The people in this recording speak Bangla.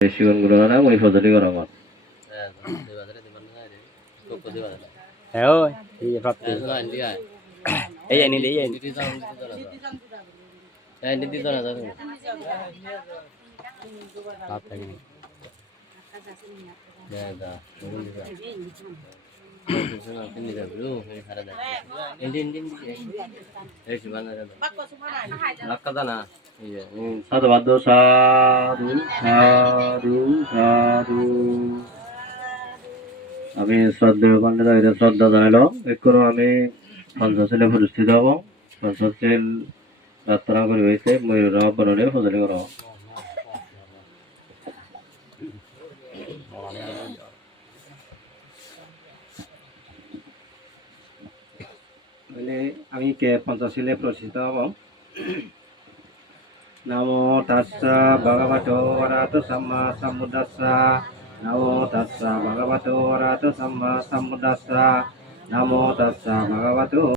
বেশিক্ষণগুলো না ওই ফজলি করা আমার হ্যাঁ ওই এই যে প্রাপ্তি এই আনি এই আনি ভাব থাকে নি সাধু বাদ্য সাধু সাধু সাধু। আমি শ্রদ্ধেয় পণ্ডিত শ্রদ্ধা জানাইল একটু আমি পঞ্চাশিলে প্রতিষ্ঠিত হব। পঞ্চাশিল প্রার্থনা করি হয়েছে ময়ূর বনলে ফজলি করা। মানে আমি কে পঞ্চাশিলে প্রতিষ্ঠিত হব? Namo tassa bhagavato arahato sammasambuddhassa. Namo tassa bhagavato arahato sammasambuddhassa. Namo tassa bhagavato